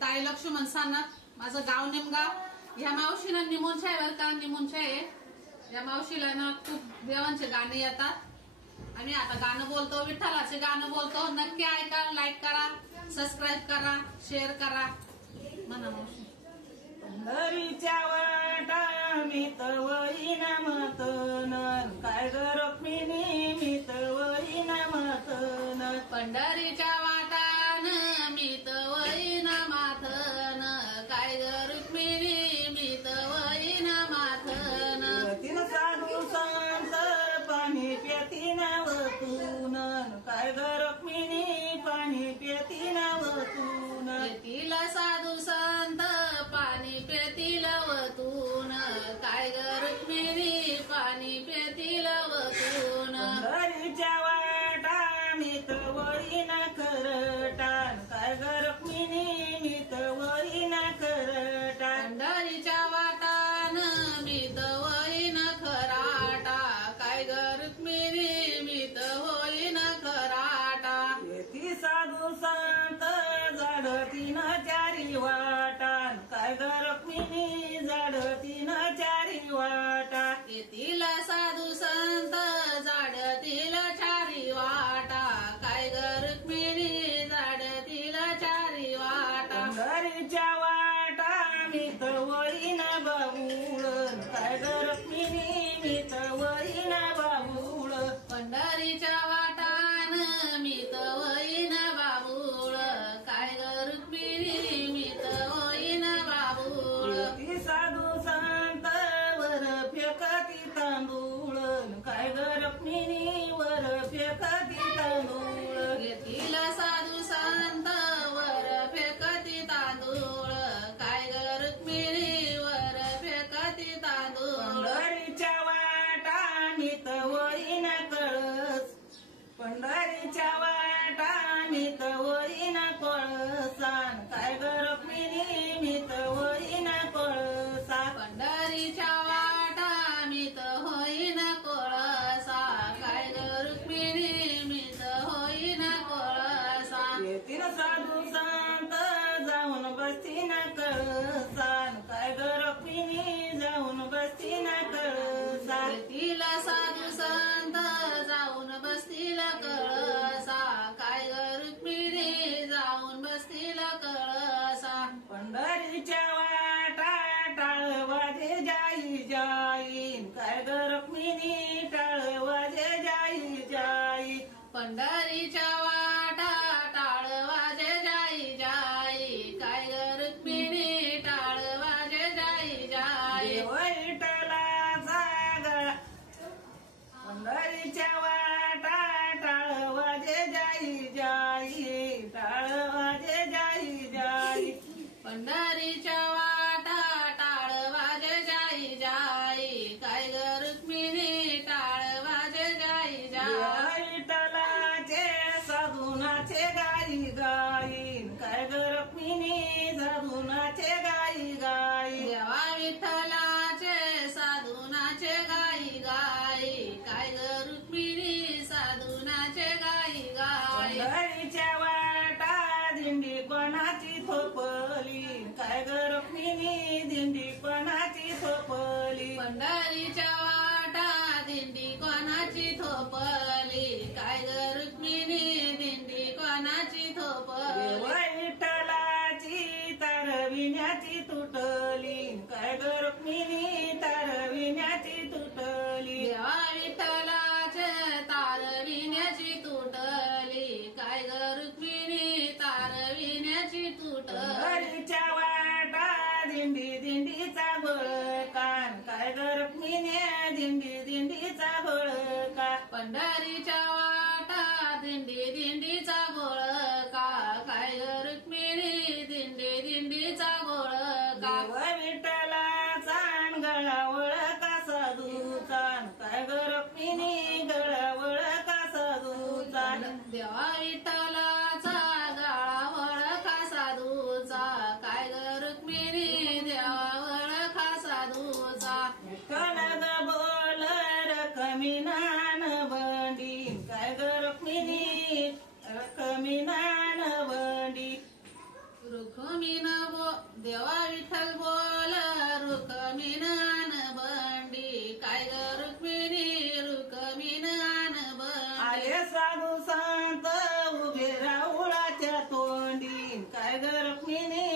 ताई लक्ष्मण सानप, माझं गाव निमगाव। या मावशीनं निमूनच्या आहे बरं का, निमूनच्या आहे। या मावशीला ना खूप देवांचे गाणे येतात। आम्ही आता गाणं बोलतो, विठ्ठलाचे गाणं बोलतो। नक्की ऐका, लाईक करा, सबस्क्राईब करा, शेअर करा। म्हणा मावशी। पंढरीच्या वाटा मी तवईन मतन, काय ग रुक्मिणी मी तवईन मतन। पंढरीच्या वाटान मी तवईन माथन, काय ग रुक्मिणी मी तवईन माथन। तीन साधू संत पाणी पेतीन वतून, काय ग रुक्मिणी पाणी पेतीन वतून। येतील साधू संत पाणी पेतील वतून, काय ग रुक्मिणी पाणी पेतील वतून। पंढरीच्या वाटा मी तवईन खरटान, काय ग रुक्मिणी मी तवईन खरटान। पंढरीच्या वाटान मी तवईन खराटा, काय ग रुक्मिणी मी तवईन खराटा। येती साधू संत झाडतीन चारी वाटान, काय ग रुक्मिणी झाडतीन चारी वाटा। येतील साधू संत झाडतील चारी वाटा, काय ग रुक्मिणी झाडतील चारी वाटा। पंढरीच्या वाटा मी तवईन बाबूळ, काय ग रुक्मिणी मी तवईन बाबूळ। पंढरीच्या वाटान मी तवईन बाबूळ, काय ग रुक्मिणी मी तवईन बाबूळ। ती साधू संत वर फेकती तांदूळ, काय ग रुक्मिणी वर फेकती तांदूळ। येतील साधू संत वर फेकती तांदूळ, काय ग रुक्मिणी वर फेकती तांदूळ। पंढरीच्या वाटा मी तवईन कळस, पंढरीच्या वाटा मी तवईन कळसान, काय ग रुक्मिणी मी तवईन कळसा। पंढरीच्या वाटा मी होईन कोळसा, काय ग रुक्मिणी मी होईन कोळसा। येतील साधू संत जाऊन बसतीन कळसान, काय ग रुक्मिणी जाऊन बसतीन कळसा। येतील साधू संत जाऊन बसतील कळसा, काय ग रुक्मिणी जाऊन बसतील कळसा। पंढरीच्या वाटा टाळ वाजे जाई जाईन, काय ग रुक्मिणी टाळ वाजे जाई जाई। पंढरीच्या वाटा टाळ वाजे जाई जाई, काय ग रुक्मिणी टाळ वाजे जाई जाई। विठ्ठलाचा गळा पंढरीच्या वाटा टाळ वाजे जाई जाई, टाळ वाजे जाई जाई। पंढरीच्या वाटा टाळ वाजे जाई जाई, काय ग रुक्मिणी टाळ वाजे जाई जाई। विठ्ठलाचे साधुनाचे गाई गाईन, काय ग रुक्मिणी साधुनाचे गाई गाई। देवा विठ्ठलाचे साधुनाचे गाई गाई, काय ग रुक्मिणी साधुनाचे गाई गाई। पंढरीच्या वाटा दिंडी कोणाची थोपली, काय ग रुक्मिणी दिंडी कोणाची थोपली। पंढरीच्या वाटा दिंडी कोणाची थोपली, काय ग रुक्मिणी दिंडी कोणाची थोपली। विठ्ठलाची तारविण्याची तुटली, काय ग रुक्मिणी तारविण्याची तुटली। देवा विठ्ठलाचे तारविण्याची तुटली, काय ग रुक्मिणी तारविण्याची तुटली। पंढरीच्या वाटा दिंडी दिंडीचा बळकान, काय ग रुक्मिणी दिंडी दिंडीचा बळकान। पंढरीच्या वाटा दिंडी दिंडीचा गोळका, काय ग रुक्मिणी दिंडी दिंडीचा गोळका। विठ्ठलाचा गळावळ का साधूचा, काय ग रुक्मिणी गळावळ का साधूचा। देवा विठ्ठलाचा गाळावळ खा साधूचा, काय ग रुक्मिणी देवावळ खा साधूचा। विठ्ठल ग देवा विठ्ठल बोल रुक्मिण आन बंडी काय ग रुक्मिणी रुक्मिण आन बंडी आले साधू संत उभे राऊळाच्या तोंडी काय ग रुक्मिणी